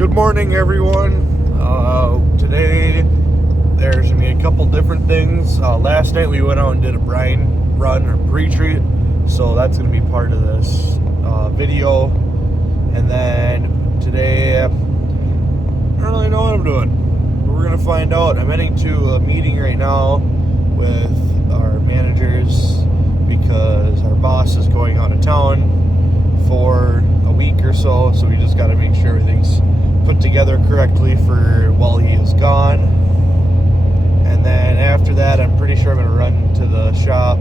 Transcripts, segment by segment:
Good morning, everyone. Today there's gonna be a couple different things. Last night we went out and did a brine run or pre-treat, so that's gonna be part of this video. And then today, I don't really know what I'm doing, but we're gonna find out. I'm heading to a meeting right now with our managers because our boss is going out of town for a week or so, so we just got to make sure everything's put together correctly for while he is gone. And then after that, I'm pretty sure I'm going to run to the shop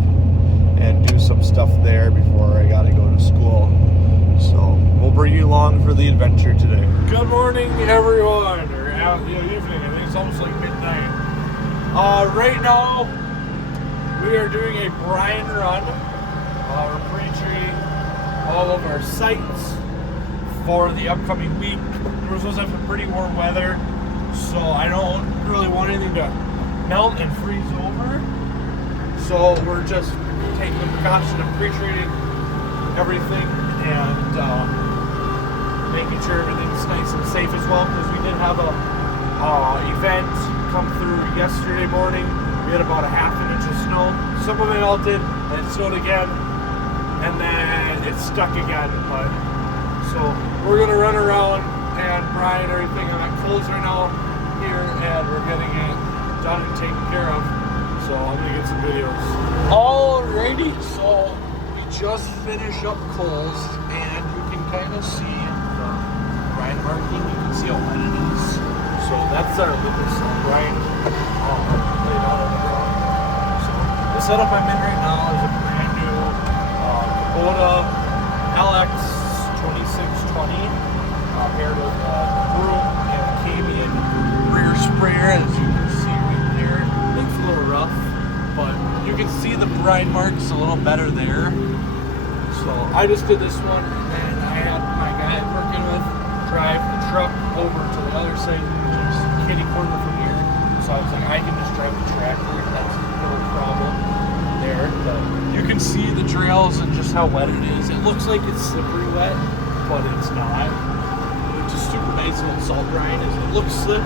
and do some stuff there before I got to go to school. So we'll bring you along for the adventure today. Good morning, everyone, or evening. I think it's almost like midnight. Right now, we are doing a brine run. We're pre-treating all of our sites for the upcoming week. We're supposed to have some pretty warm weather, so I don't really want anything to melt and freeze over. So we're just taking the precaution of pre-treating everything and making sure everything's nice and safe as well, because we did have a event come through yesterday morning. We had about a half an inch of snow. Some of it melted, and it snowed again, and then it stuck again. But so we're gonna run around and brine everything. I'm at Kohl's right now here, and we're getting it done and taken care of. So I'm gonna get some videos. Alrighty, so we just finished up Kohl's, and you can kind of see the brine marking. You can see how wet it is. So that's our liquid salt brine laid out on the ground. So the setup I'm in right now is a brand new Kubota LX 2620 paired with a broom and a Camion rear sprayer, as you can see right there. Looks a little rough, but you can see the brine marks a little better there. So I just did this one, and then I had my guy I'm working with drive the truck over to the other side, which is kitty corner from here. So I was like, I can just drive the tractor, that's no problem there. But you can see the trails and just how wet it is. It looks like it's slippery wet, but it's not. Which is super nice about salt brine, is it looks slick.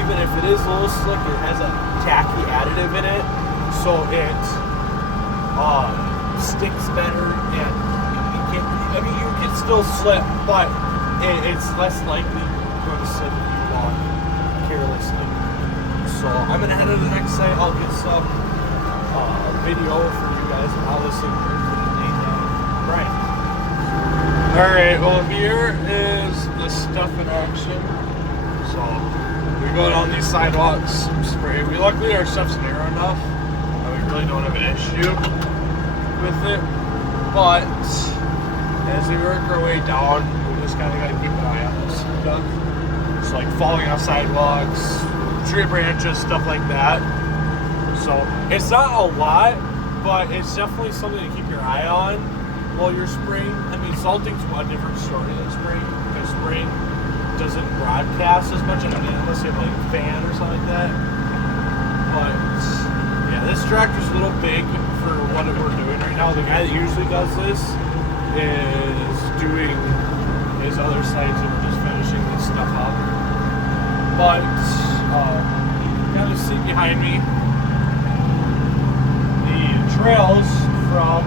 Even if it is a little slick, it has a tacky additive in it, so it sticks better, and you can still slip, but it's less likely going to slip if you walk carelessly. So I'm going to head to the next site. I'll get some video for you guys on how this thing works and Brine. Alright, well here is the stuff in action. So we go down these sidewalks, spray. Luckily our stuff's narrow enough that we really don't have an issue with it. But as we work our way down, we just kind of got to keep an eye on this stuff. It's like falling off sidewalks, tree branches, stuff like that. So it's not a lot, but it's definitely something to keep your eye on while you're spraying. I mean, salting's a different story than spraying, because spraying doesn't broadcast as much, unless you have like a fan or something like that. But yeah, this tractor's a little big for what we're doing right now. The guy that usually does this is doing his other sites, and we're just finishing this stuff up. But you kind of see behind me the trails from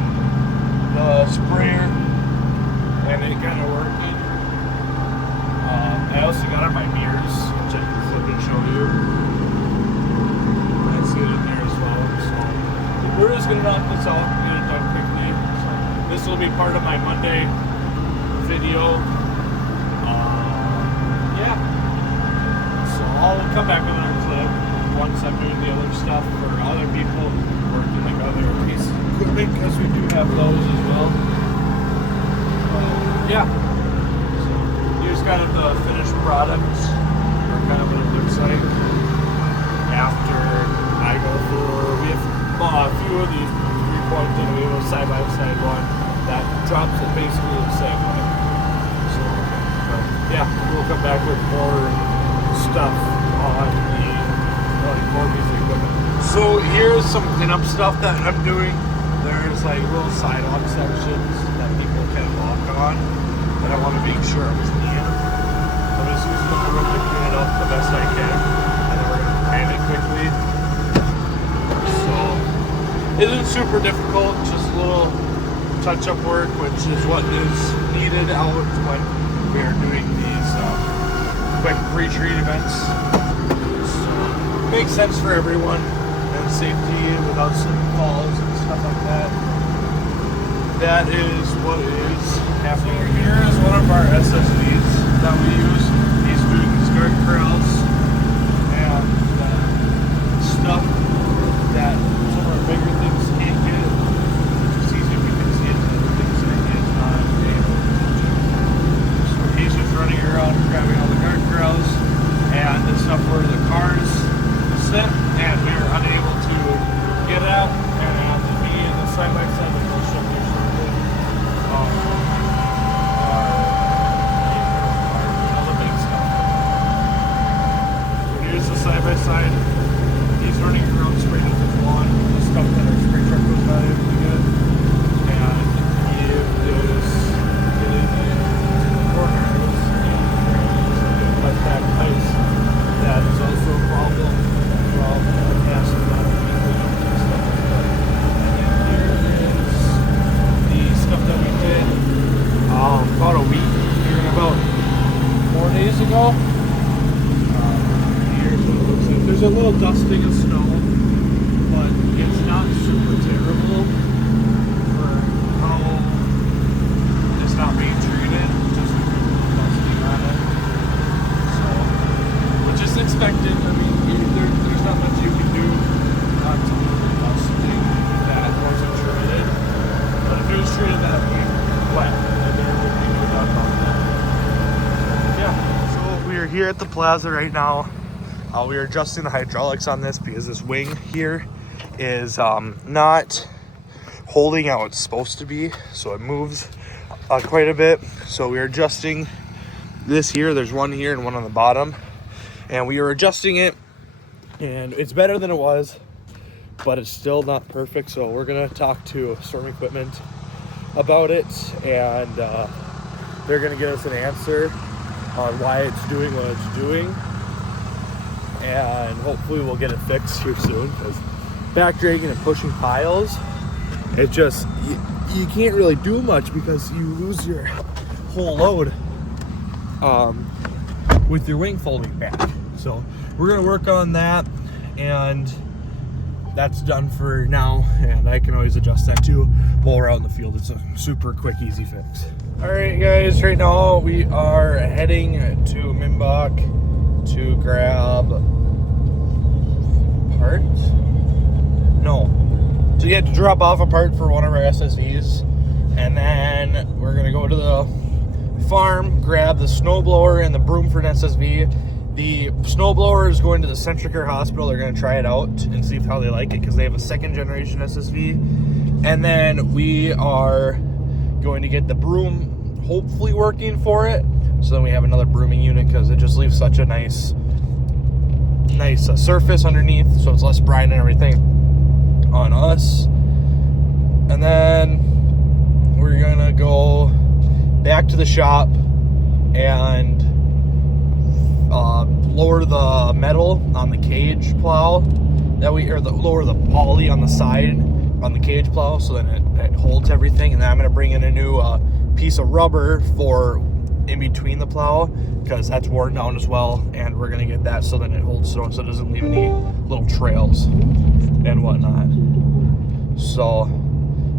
the sprayer and it kind of working. I also got on my mirrors, which I can flip and show you. That's good in there as well. So we're just gonna knock this out and get it done quickly. So this will be part of my Monday video. Yeah. So I'll come back with another clip once I'm doing the other stuff for other people working like other pieces of equipment, because we do have those as well. Yeah. So here's kind of the finished product, or kind of what it looks like after I go through. We have a few of these 3-point, and we have a side-by-side one that drops it basically the same way. So yeah, we'll come back with more stuff on the more pieces of equipment. So here's some cleanup stuff that I'm doing. There's like little sidewalk sections that people can walk on, and I want to make sure I'm clean. So I'm just using the isn't super difficult, just a little touch-up work, which is what is needed out when we are doing these quick pre-treat events. So, makes sense for everyone, and safety without slipping falls and stuff like that. That is what is happening. Here is one of our SSVs that we use. He's doing these guard corrals and stuff that some of our bigger things can't get. It's easy if we can see it, the things that he is not able to do. So he's just running around grabbing all the guard corrals and the stuff where the cars sit, and we are unable to get out, and me and the side-by-side that will show you shortly all the big stuff. So here's the side-by-side. He's running around spraying up his lawn, the stuff that our spray truck was not able to get, and he is getting the corners and wet back ice. That is also a problem from passing on people and stuff like that. And then here is the stuff that we did about a week, here about 4 days ago. Here's what it looks like. There's a little dusting of snow, but it's not super terrible for how it's not being treated, just because of the dusting on it. So, which is expected. I mean, there's not much you can do on some of the dusting that wasn't treated. But if it was treated that way, wet, then there would be no doubt about that. Yeah. So we are here at the plaza right now. We are adjusting the hydraulics on this because this wing here is not holding how it's supposed to be, so it moves quite a bit. So we are adjusting this here. There's one here and one on the bottom, and we are adjusting it, and it's better than it was, but it's still not perfect. So we're gonna talk to Storm Equipment about it, and they're gonna give us an answer on why it's doing what it's doing, and hopefully we'll get it fixed here soon, because back dragging and pushing piles, it just you can't really do much because you lose your whole load with your wing folding back. So we're gonna work on that, and that's done for now, and I can always adjust that too while we're out in the field. It's a super quick, easy fix. All right, guys, right now we are heading to Mimbach to grab parts. No, to get to drop off a part for one of our SSVs, and then we're gonna go to the farm, grab the snowblower and the broom for an SSV. The snowblower is going to the Centricare Hospital. They're going to try it out and see how they like it, because they have a second generation SSV. And then we are going to get the broom hopefully working for it. So then we have another brooming unit, because it just leaves such a nice surface underneath, so it's less brine and everything on us. And then we're going to go back to the shop and lower the metal on the cage plow lower the poly on the side on the cage plow, so then it holds everything. And then I'm going to bring in a new piece of rubber for in between the plow, because that's worn down as well, and we're going to get that so then it holds so it doesn't leave any little trails and whatnot. So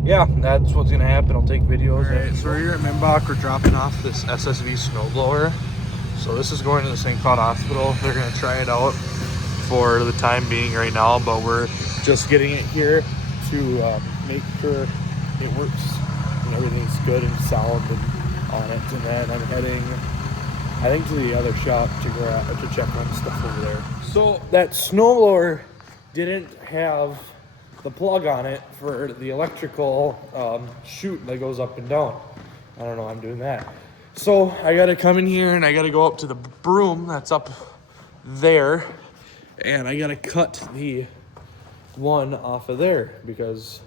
yeah, that's what's going to happen. I'll take videos. All right, so we're here at Mimbach. We're dropping off this SSV snowblower. So this is going to the St. Cloud Hospital. They're going to try it out for the time being right now, but we're just getting it here to make sure it works and everything's good and sound and on it. And then I'm heading, I think, to the other shop to check on stuff over there. So that snowblower didn't have the plug on it for the electrical chute that goes up and down. I don't know how I'm doing that. So I gotta come in here and I gotta go up to the broom that's up there, and I gotta cut the one off of there because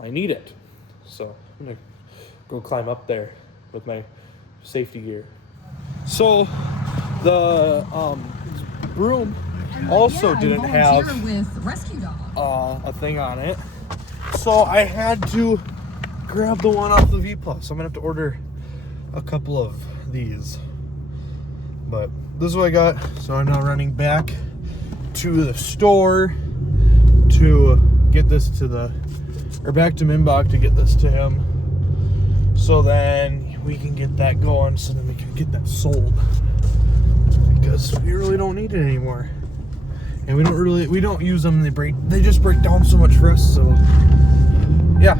I need it. So I'm gonna go climb up there with my safety gear. So the broom also didn't have a thing on it. So I had to grab the one off the V Plus. I'm gonna have to order a couple of these. But this is what I got. So I'm now running back to the store to get this to back to Minbach to get this to him. So then we can get that going, so then we can get that sold. Because we really don't need it anymore. And we don't use them, they just break down so much for us, so yeah.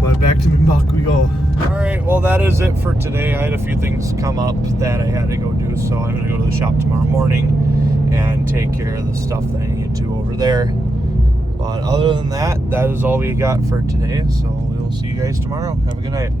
But back to Minbach we go. Alright, well that is it for today. I had a few things come up that I had to go do, so I'm gonna go to the shop tomorrow morning and take care of the stuff that I need to over there. But other than that, that is all we got for today, so we'll see you guys tomorrow. Have a good night.